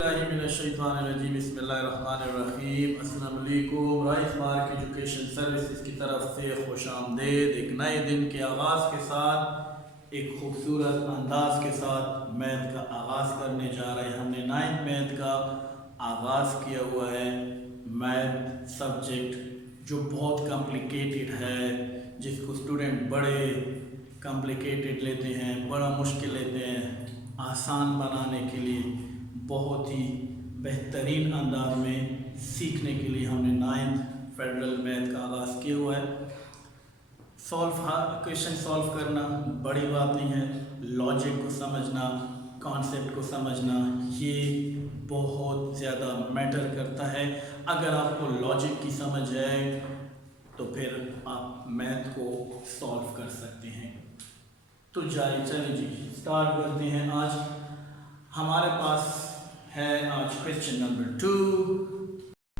बिस्मिल्लाहिर्रहमानिर्रहीम। अस्सलाम वालेकुम। राइस मार्क एजुकेशन सर्विसेज की तरफ से खुश आमदेद। एक नए दिन के आगाज़ के साथ एक खूबसूरत अंदाज के साथ मैथ का आगाज़ करने जा रहे हैं। हमने 9th मैथ का आगाज़ किया हुआ है। मैथ सब्जेक्ट जो बहुत कॉम्प्लिकेटेड है, जिसको स्टूडेंट बड़े कॉम्प्लिकेटेड लेते हैं, बड़ा मुश्किल लेते हैं, आसान बनाने के लिए बहुत ही बेहतरीन अंदाज में सीखने के लिए हमने 9th फेडरल मैथ का आगाज़ किया हुआ है। क्वेश्चन सॉल्व करना बड़ी बात नहीं है। लॉजिक को समझना, कॉन्सेप्ट को समझना, ये बहुत ज़्यादा मैटर करता है। अगर आपको लॉजिक की समझ है तो फिर आप मैथ को सॉल्व कर सकते हैं। तो चलिए जी स्टार्ट करते हैं। आज हमारे पास है आज question number 2।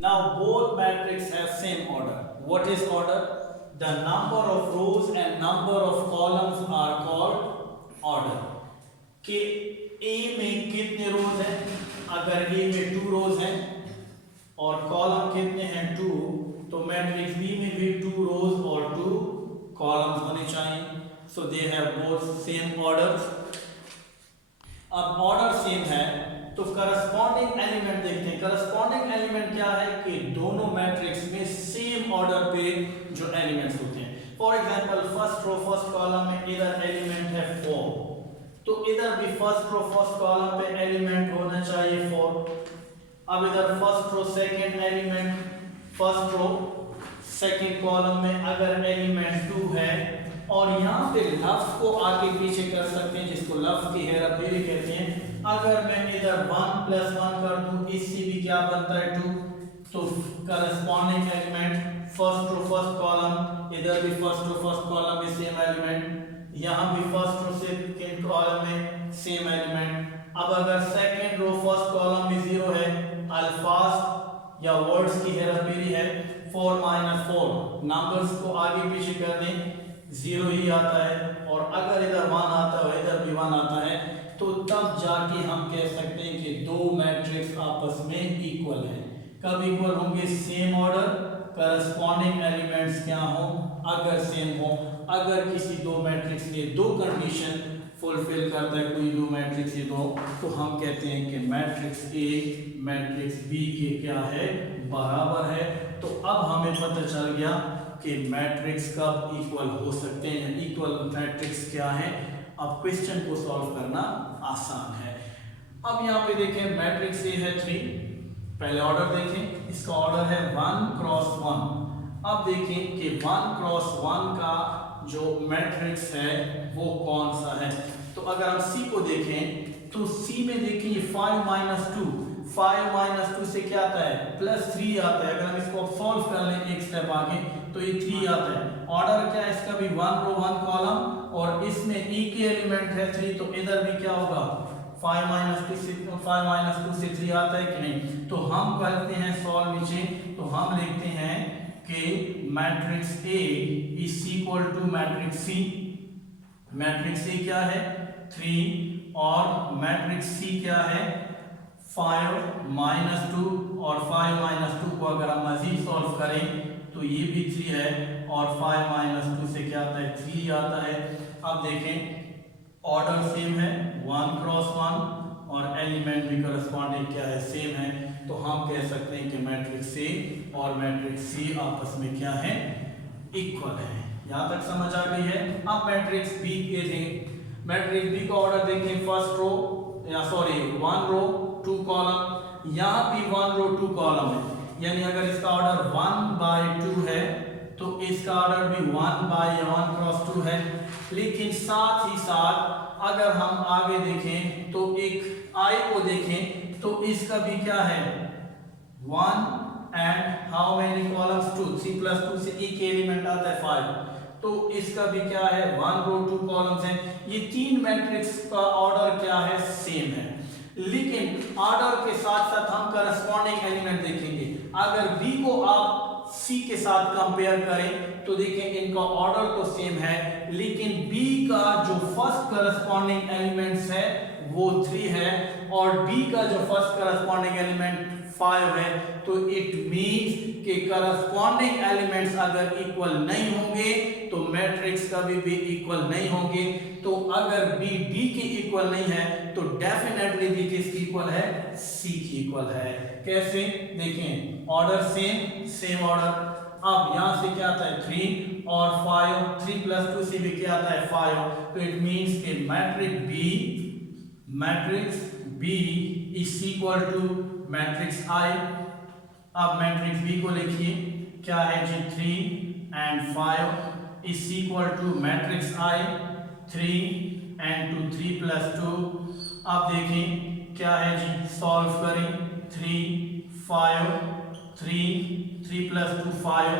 Now both matrices have same order. What is order? The number of rows and number of columns are called order. कि A में कितने रोज हैं? अगर A में 2 रोज हैं और कॉलम कितने हैं 2, तो मैट्रिक्स B में भी 2 रोज और 2 कॉलम्स होने चाहिए। So they have both same orders. अब ऑर्डर सेम है तो करस्पॉन्डिंग एलिमेंट देखते हैं। करस्पॉन्डिंग एलिमेंट क्या है कि दोनों मैट्रिक्स में सेम ऑर्डर पे जो एलिमेंट्स होते हैं। For example first row first column में इधर एलिमेंट है 4, तो इधर भी फर्स्ट रो फर्स्ट कॉलम पे एलिमेंट होना चाहिए 4। अब इधर first row second element first row second column में अगर एलिमेंट 2 है, और यहाँ पे लफ्ज को आगे पीछे कर सकते हैं, जिसको लफ्ज की हेराफेरी कहते हैं। अगर मैं इधर 1 + 1 कर दूं, इससे भी क्या बनता है 2, तो corresponding element first row first column, इधर भी फर्स्ट रो फर्स्ट कॉलम में सेम एलिमेंट, यहाँ भी फर्स्ट रो सेकंड कॉलम में सेम एलिमेंट। अब अगर सेकंड रो फर्स्ट कॉलम में 0 है, अल्फाज या वर्ड्स की हेराफेरी है, 4 - 4 नंबर्स को आगे पीछे कर दें 0 ही आता है, और अगर इधर 1 आता है इधर भी 1 आता है, तो तब जाके हम कह सकते हैं कि दो मैट्रिक्स आपस में इक्वल है। कब इक्वल होंगे? सेम ऑर्डर, करस्पॉन्डिंग एलिमेंट्स क्या हो? अगर सेम हो। अगर किसी दो मैट्रिक्स के दो कंडीशन फुलफिल करता है, कोई दो मैट्रिक्स ये दो, तो हम कहते हैं कि मैट्रिक्स ए मैट्रिक्स बी के क्या है? बराबर है। तो अब हमें पता चल गया कि मैट्रिक्स कब इक्वल हो सकते हैं, इक्वल मैट्रिक्स क्या है। अब क्वेश्चन को सॉल्व करना आसान है। अब यहाँ पे देखें मैट्रिक्स ए है 3, पहले ऑर्डर देखें, इसका ऑर्डर है 1 × 1। अब देखें कि 1 × 1 का जो मैट्रिक्स है वो कौन सा है। तो अगर हम सी को देखें तो सी में देखें ये 5 - 2, 5 - 2 से क्या आता है? +3 आता है। अगर हम इसको सॉल्व कर लें एक स्टेप आगे तो ये 3 आता है। ऑर्डर क्या है इसका भी? 1 रो 1 कॉलम, और इसमें ई के एलिमेंट है 3, तो इधर भी क्या होगा? 5 - 2 से 3 आता है कि नहीं? तो हम करते हैं सॉल्व नीचे, तो हम लिखते हैं कि matrix A is equal to matrix C. Matrix A क्या है? 3, और मैट्रिक्स सी क्या है? 5 - 2, और 5 - 2 को अगर हम मजीद सॉल्व करें तो ये भी 3 है, और 5 - 2 से क्या आता है? 3 आता है। अब देखें ऑर्डर सेम है 1 × 1, और एलिमेंट भी करस्पॉन्डिंग क्या है? सेम है। तो हम कह सकते हैं कि मैट्रिक्स ए और मैट्रिक्स सी आपस में क्या है? इक्वल है। यहाँ तक समझ आ गई है। अब मैट्रिक्स बी के देखें, मैट्रिक्स बी का ऑर्डर देखें, फर्स्ट रो 1 रो 2 कॉलम, यहाँ भी 1 रो 2 कॉलम है, यानी अगर इसका ऑर्डर 1/2 है तो इसका ऑर्डर भी 1/1 × 2 है। लेकिन साथ ही साथ अगर हम आगे देखें तो एक आई को देखें तो इसका भी क्या है? 1 एंड हाउ मेनी कॉलम्स? 2, 3 + 2 से एक एलिमेंट आता है 5, तो इसका भी क्या है? 1 रो 2 कॉलम्स हैं। ये तीन मैट्रिक्स का ऑर्डर क्या है? सेम है। लेकिन ऑर्डर के साथ साथ हम करस्पॉन्डिंग एलिमेंट देखेंगे। अगर बी को आप सी के साथ कंपेयर करें तो देखें इनका ऑर्डर तो सेम है, लेकिन बी का जो फर्स्ट करस्पॉन्डिंग एलिमेंट्स है वो 3 है और D का जो फर्स्ट करस्पॉन्डिंग एलिमेंट 5 है, तो इट मींस कि करस्पॉन्डिंग एलिमेंट्स अगर इक्वल नहीं होंगे तो मैट्रिक्स कभी भी इक्वल नहीं होंगे। तो अगर B D की इक्वल नहीं है तो डेफिनेटली B किसकी इक्वल है? C की इक्वल है। कैसे? देखें, ऑर्डर सेम ऑर्डर। अब यहां से क्या आता है? 3 और 5, 3 + 2 से भी क्या आता है? 5। तो इट मींस कि matrix B is equal to matrix I। अब मैट्रिक्स B को लिखिए, क्या है जी? 3 and 5 is equal to matrix I 3 and 2 3 + 2। अब देखें क्या है जी? सॉल्व करें, 3 5 3 + 2 5।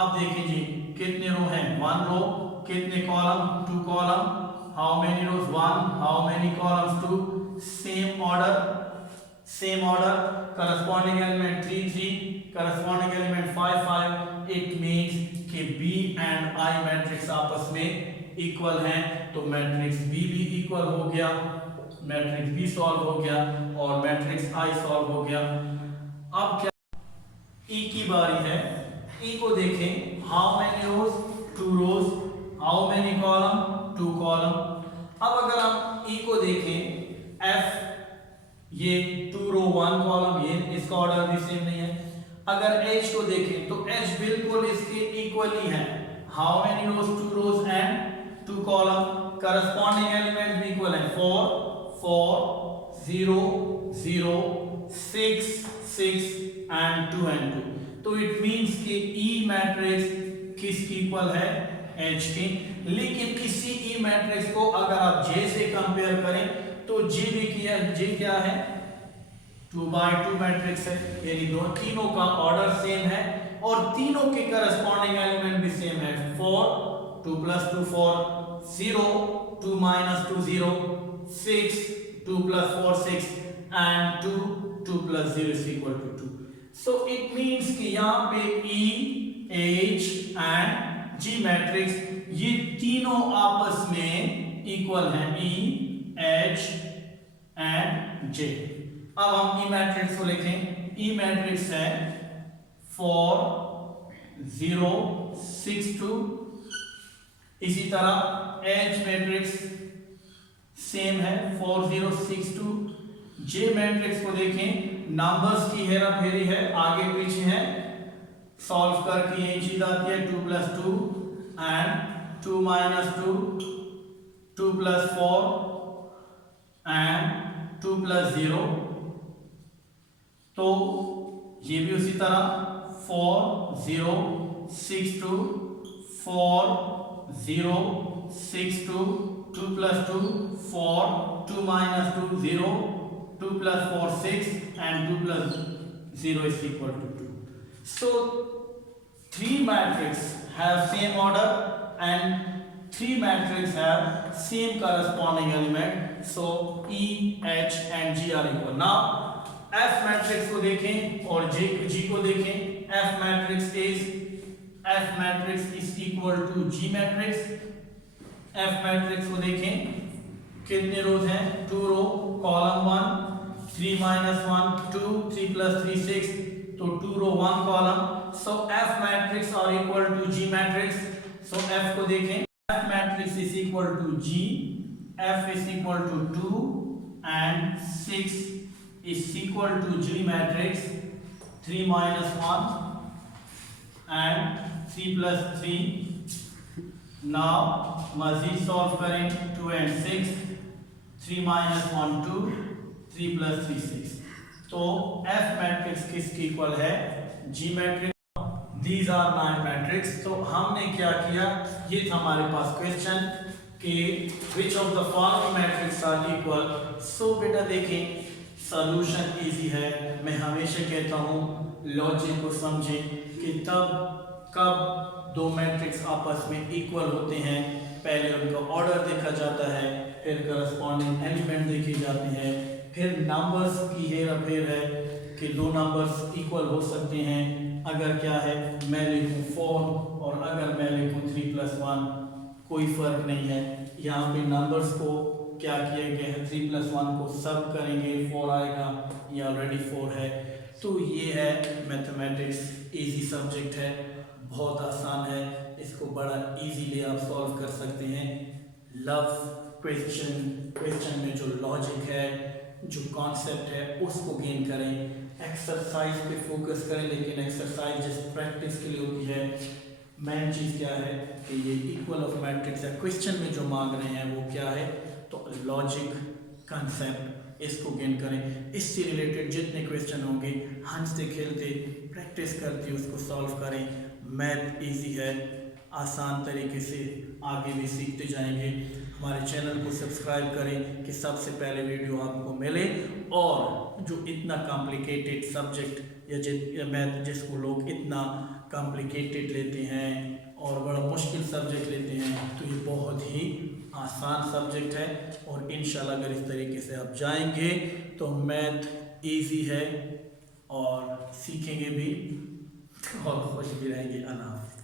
अब देखिए जी कितने रो हैं? 1 रो। कितने column? 2 column. How many rows? 1। How many columns? 2। Same order. Corresponding element 3 3, corresponding element 5 5। It means कि B एंड I मैट्रिक्स आपस में इक्वल हैं, तो मैट्रिक्स B भी इक्वल हो गया, मैट्रिक्स B सॉल्व हो गया और मैट्रिक्स I सॉल्व हो गया। अब क्या E की बारी है। E को देखें, how many rows? 2 rows. How many column? 2 column. अब अगर हम E को देखें, F ये 2 रो 1 कॉलम, ये इसका ऑर्डर भी सेम नहीं है। अगर H को देखें तो H बिल्कुल इसके इक्वल ही है। How many rows? 2 rows and 2 column. Corresponding element भी इक्वल है, 4 4 0 0 6 6 and 2 and 2। तो इट मींस कि E मैट्रिक्स किसकी इक्वल है? H की। लेकिन इसी E मैट्रिक्स को अगर आप J से कंपेयर करें तो J भी किया, J क्या है? 2/2 मैट्रिक्स है, यानी तीनों का ऑर्डर सेम है और तीनों के करस्पॉन्डिंग एलिमेंट भी सेम है। 4 2 + 2 4 0 2 - 2 0 6 2 + 4 6 and 2 2 + 0 is equal to 2। So it means कि यहाँ पे E H and G matrix ये तीनों आपस में इक्वल हैं, E H and J। अब हम E मैट्रिक्स को लिखें। E मैट्रिक्स है 4 0 6 2। इसी तरह H मैट्रिक्स सेम है 4 0 6 2। J मैट्रिक्स को देखें, नंबर्स की हेरा फेरी है, आगे पीछे है, सॉल्व करके ये चीज आती है 2 + 2 and 2 - 2 2 + 4 and 2 + 0। तो ये भी उसी तरह 4 0 6 2 4 0 6 2 2 + 2 4 2 - 2 0 2 + 4 6 and 2 + 0 is equal to 2। So 3 matrices have same order and 3 matrices have same corresponding element, so E H and G are equal। now F matrix को देखें और G को देखें। F matrix is equal to G matrix। F matrix को देखें, कितने रोज हैं? 2 रो, column 1 3 - 1 2 3 + 3 6, तो 2 रो 1 column. so F matrix are equal to G matrix। so F को देखें, F matrix is equal to G, F is equal to 2 and 6 is equal to G matrix 3 - 1 and 3 + 3। now Majeed solve करें, 2 and 6 3 - 1 2 3 + 3 6। तो F matrix किसकी equal है? G matrix. These are 9 matrix. तो हमने क्या किया, ये था हमारे पास क्वेश्चन कि which of the following matrices are equal। so बेटा देखें, सॉल्यूशन इजी है। मैं हमेशा कहता हूँ लॉजिक को समझें कि कब 2 मैट्रिक्स आपस में इक्वल होते हैं, पहले उनका ऑर्डर देखा जाता है, फिर करस्पॉन्डिंग एलिमेंट देखे जाते हैं, फिर नंबर्स की हेराफेर है कि 2 नंबर्स इक्वल हो सकते हैं अगर क्या है, मैं लिखूं 4 और अगर मैं लिखूं 3 + 1 कोई फर्क नहीं है। यहाँ पे नंबर्स को क्या किया गया है, 3+1 को सब करेंगे 4 आएगा, ये ऑलरेडी 4 है। तो ये है मैथमेटिक्स, इजी सब्जेक्ट है, बहुत आसान है, इसको बड़ा इजीली आप सॉल्व कर सकते हैं। लव क्वेश्चन में जो लॉजिक है, जो कॉन्सेप्ट है, उसको गेन करें। एक्सरसाइज पे फोकस करें, लेकिन एक्सरसाइज जिस प्रैक्टिस के लिए होती है, मेन चीज़ क्या है कि ये इक्वल ऑफ मैट्रिक्स है, क्वेश्चन में जो मांग रहे हैं वो क्या है, तो लॉजिक कंसेप्ट, इसको गेन करें। इससे रिलेटेड जितने क्वेश्चन होंगे, हंसते खेलते प्रैक्टिस करते उसको सॉल्व करें। मैथ इजी है, आसान तरीके से आगे भी सीखते जाएंगे। हमारे चैनल को सब्सक्राइब करें कि सबसे पहले वीडियो आपको मिले। और जो इतना कॉम्प्लिकेटेड सब्जेक्ट या मैथ जिसको लोग इतना कॉम्प्लिकेटेड लेते हैं और बड़ा मुश्किल सब्जेक्ट लेते हैं, तो ये बहुत ही आसान सब्जेक्ट है। और इंशाल्लाह अगर इस तरीके से आप जाएंगे तो मैथ इजी है और सीखेंगे भी और खुश भी रहेंगे। अल्लाह हाफ़िज़।